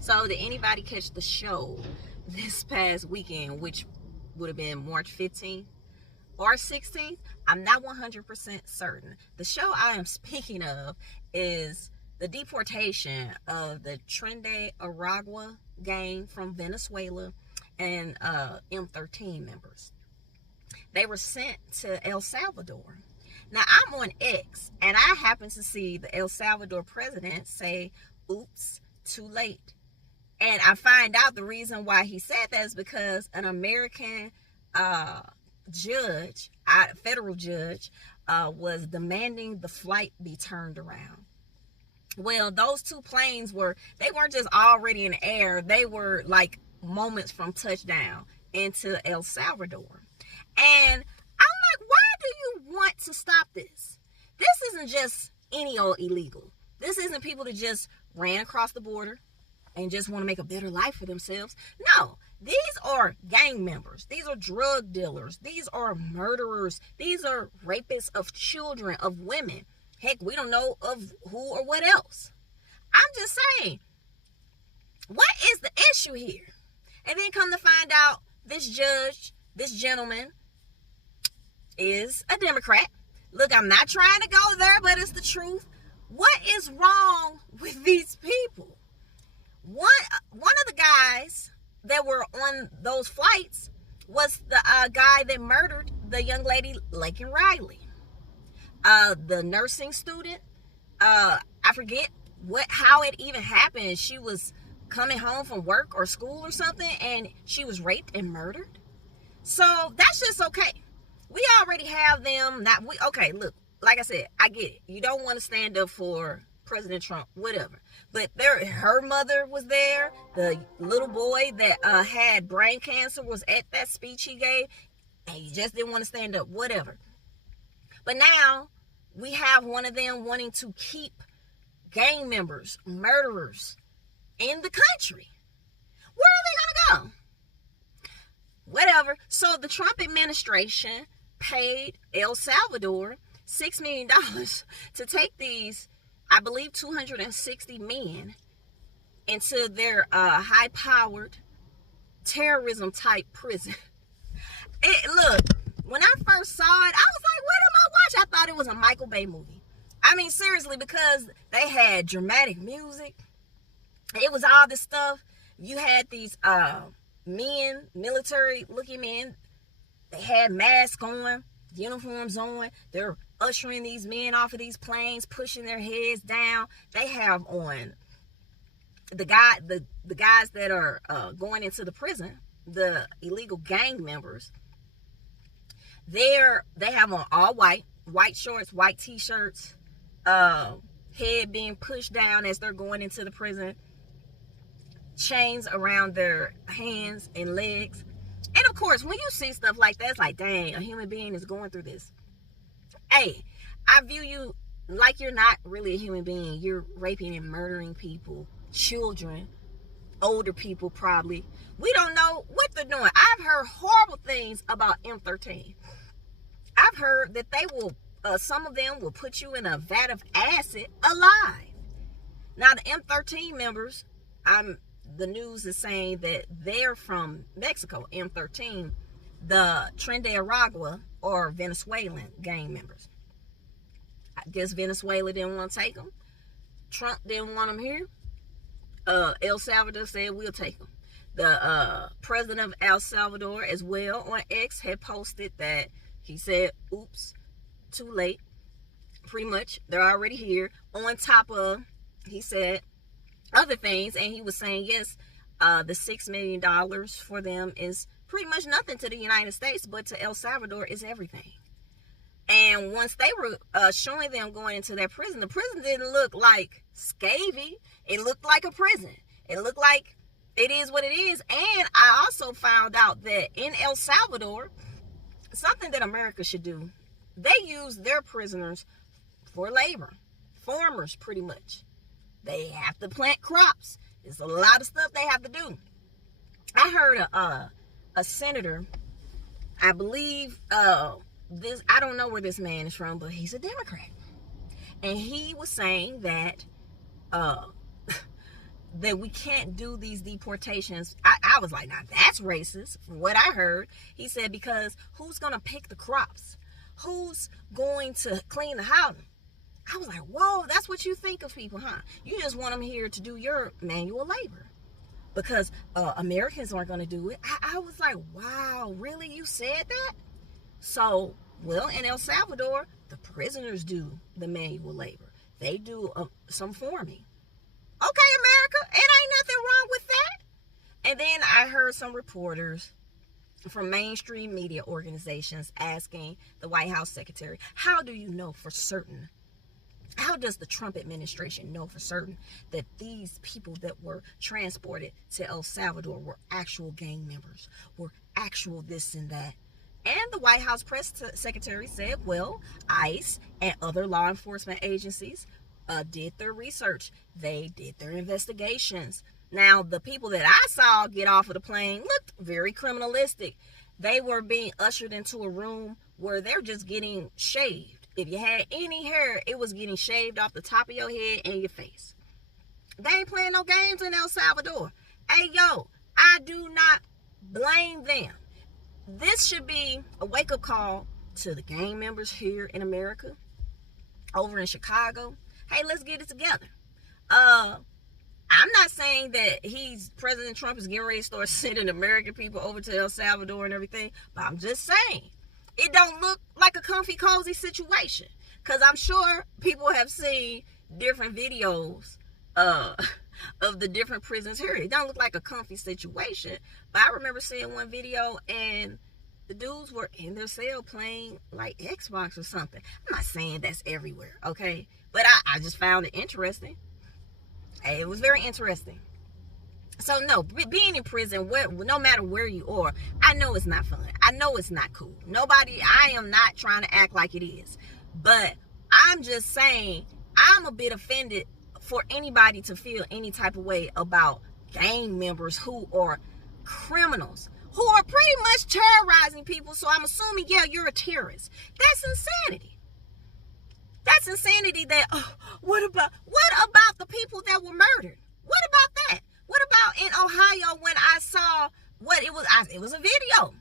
So did anybody catch the show this past weekend, which would have been March 15th or 16th? I'm not 100% certain. The show I am speaking of is the deportation of the Trinidad Aragua gang from Venezuela and M13 members. They were sent to El Salvador. Now, I'm on X, and I happen to see the El Salvador president say, oops, too late. And I find out the reason why he said that is because an American judge, federal judge, was demanding the flight be turned around. Well, those two planes they weren't just already in the air. They were like moments from touchdown into El Salvador. And I'm like, why do you want to stop this? This isn't just any old illegal. This isn't people that just ran across the border and just want to make a better life for themselves. No, these are gang members. These are drug dealers. These are murderers. These are rapists of children, of women. Heck, we don't know of who or what else. I'm just saying, what is the issue here? And then come to find out, this judge, this gentleman, is a Democrat. Look, I'm not trying to go there, but it's the truth. What is wrong with these people? One of the guys that were on those flights was the guy that murdered the young lady, Laken Riley. The nursing student, I forget how it even happened. She was coming home from work or school or something, and she was raped and murdered. So that's just okay. We already have them. Okay, look, like I said, I get it. You don't want to stand up for President Trump, whatever. But her mother was there. The little boy that had brain cancer was at that speech he gave, and he just didn't want to stand up, whatever. But now we have one of them wanting to keep gang members, murderers in the country. Where are they going to go? Whatever. So the Trump administration paid El Salvador $6 million to take these, I believe, 260 men into their high-powered terrorism type prison. Look, when I first saw it, I was like, what am I watching? I thought it was a Michael Bay movie. I mean, seriously, because they had dramatic music. It was all this stuff. You had these men, military-looking men. They had masks on, uniforms on. They're ushering these men off of these planes, pushing their heads down. They have on the guys that are going into the prison, the illegal gang members. They have on all white shorts, white t-shirts, head being pushed down as they're going into the prison, chains around their hands and legs. And of course, when you see stuff like that, it's like, dang, a human being is going through this. Hey, I view you like you're not really a human being. You're raping and murdering people, children, older people probably. We don't know what they're doing. I've heard horrible things about M13. I've heard that they will, some of them will put you in a vat of acid alive. Now, the M13 members, the news is saying that they're from Mexico, M13, the Trinidad Aragua or Venezuelan gang members. I guess Venezuela didn't want to take them. Trump didn't want them here. El Salvador said, we'll take them. The president of El Salvador as well on X had posted that he said, oops, too late. Pretty much, they're already here. On top of, he said, other things, and he was saying, yes, the $6 million for them is pretty much nothing to the United States, but to El Salvador is everything. And once they were showing them going into that prison, the prison didn't look like scabby. It looked like a prison. It looked like it is what it is. And I also found out that in El Salvador, something that America should do, they use their prisoners for labor. Farmers, pretty much. They have to plant crops. There's a lot of stuff they have to do. I heard a senator, I believe, I don't know where this man is from, but he's a Democrat. And he was saying that that we can't do these deportations. I was like, now that's racist, from what I heard. He said, because who's going to pick the crops? Who's going to clean the house? I was like, whoa, that's what you think of people, huh? You just want them here to do your manual labor because Americans aren't going to do it. I was like, wow, really? You said that? So, well, in El Salvador, the prisoners do the manual labor. They do some farming. Okay, America, it ain't nothing wrong with that. And then I heard some reporters from mainstream media organizations asking the White House secretary, how do you know for certain? How does the Trump administration know for certain that these people that were transported to El Salvador were actual gang members, were actual this and that? And the White House press secretary said, well, ICE and other law enforcement agencies did their research. They did their investigations. Now, the people that I saw get off of the plane looked very criminalistic. They were being ushered into a room where they're just getting shaved. If you had any hair, it was getting shaved off the top of your head and your face. They ain't playing no games in El Salvador. Hey, yo, I do not blame them. This should be a wake-up call to the gang members here in America, over in Chicago. Hey, let's get it together. I'm not saying that President Trump is getting ready to start sending American people over to El Salvador and everything, but I'm just saying, it don't look like a comfy, cozy situation. Because I'm sure people have seen different videos of the different prisons here. It don't look like a comfy situation. But I remember seeing one video and the dudes were in their cell playing like Xbox or something. I'm not saying that's everywhere, okay? But I just found it interesting. It was very interesting. So no, being in prison, no matter where you are, I know it's not fun. I know it's not cool. I am not trying to act like it is. But I'm just saying, I'm a bit offended for anybody to feel any type of way about gang members who are criminals, who are pretty much terrorizing people. So I'm assuming, yeah, you're a terrorist. That's insanity. That's insanity. What about the people that were murdered? What about that? What about in Ohio when I saw it was a video.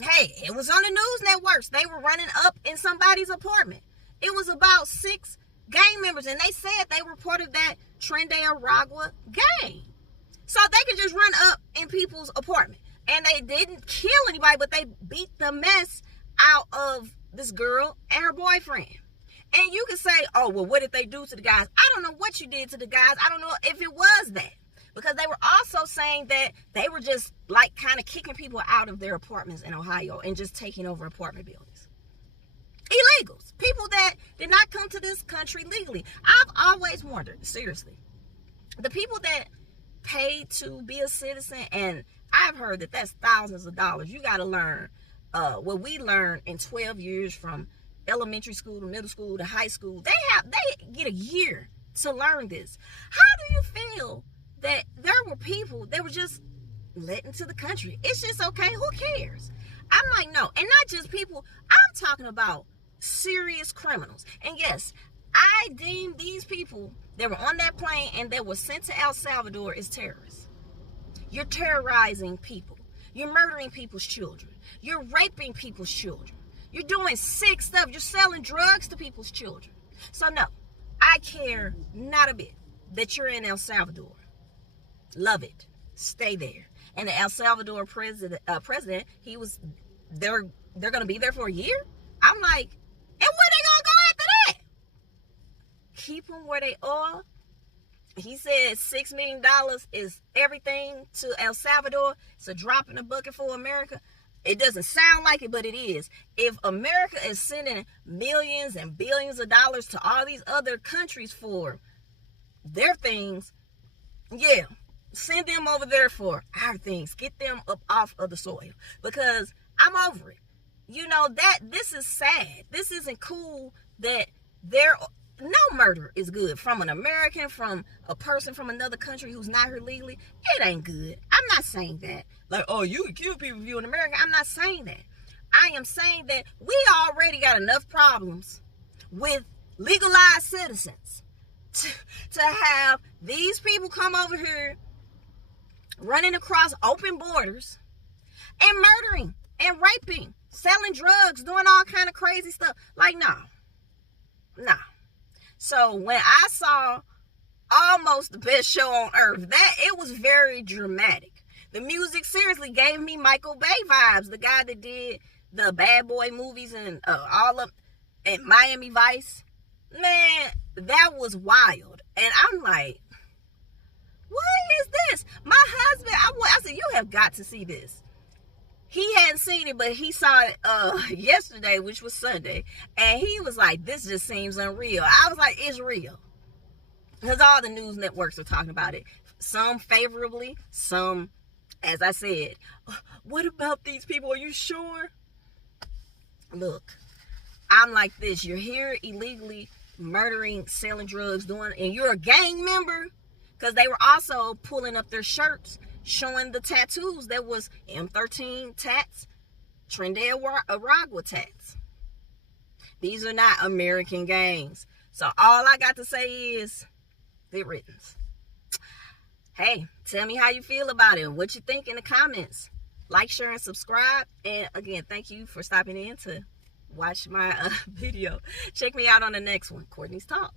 Hey, it was on the news networks. They were running up in somebody's apartment. It was about 6 gang members, and they said they were part of that Trinidad Aragua gang. So they could just run up in people's apartment. And they didn't kill anybody, but they beat the mess out of this girl and her boyfriend. And you can say, oh, well, what did they do to the guys? I don't know what you did to the guys. I don't know if it was that. Because they were also saying that they were just like kind of kicking people out of their apartments in Ohio and just taking over apartment buildings. Illegals. People that did not come to this country legally. I've always wondered, seriously, the people that pay to be a citizen, and I've heard that that's thousands of dollars. You got to learn what we learned in 12 years from elementary school to middle school to high school. They get a year to learn this. How do you feel that there were people that were just let into the country? It's just okay. Who cares? I'm like, no. And not just people. I'm talking about serious criminals. And yes, I deem these people that were on that plane and that were sent to El Salvador as terrorists. You're terrorizing people. You're murdering people's children. You're raping people's children. You're doing sick stuff. You're selling drugs to people's children. So no, I care not a bit that you're in El Salvador. Love it. Stay there. And the El Salvador president, they're going to be there for a year? I'm like, and where they going to go after that? Keep them where they are. He said $6 million is everything to El Salvador. It's a drop in the bucket for America. It doesn't sound like it, but it is. If America is sending millions and billions of dollars to all these other countries for their things, yeah, send them over there for our things. Get them up off of the soil, because I'm over it. You know, this is sad. This isn't cool that no murder is good from an American, from a person from another country who's not here legally. It ain't good. I'm not saying that. Like, oh, you can kill people if you're an American. I'm not saying that. I am saying that we already got enough problems with legalized citizens. to have these people come over here running across open borders and murdering and raping, selling drugs, doing all kind of crazy stuff. Like, no. So when I saw almost the best show on earth, it was very dramatic. The music seriously gave me Michael Bay vibes, the guy that did the Bad Boy movies and and Miami Vice. Man, that was wild. And I'm like, what is this? My husband, I said, you have got to see this. He hadn't seen it, but he saw it yesterday, which was Sunday. And he was like, this just seems unreal. I was like, it's real. Because all the news networks are talking about it. Some favorably, some, as I said, what about these people? Are you sure? Look, I'm like this. You're here illegally murdering, selling drugs, and you're a gang member. Because they were also pulling up their shirts, showing the tattoos. That was M13 tats, Trinidad Aragua tats. These are not American gangs. So all I got to say is, good riddance. Hey, tell me how you feel about it. What you think in the comments. Like, share, and subscribe. And again, thank you for stopping in to watch my video. Check me out on the next one. Courtney's Talk.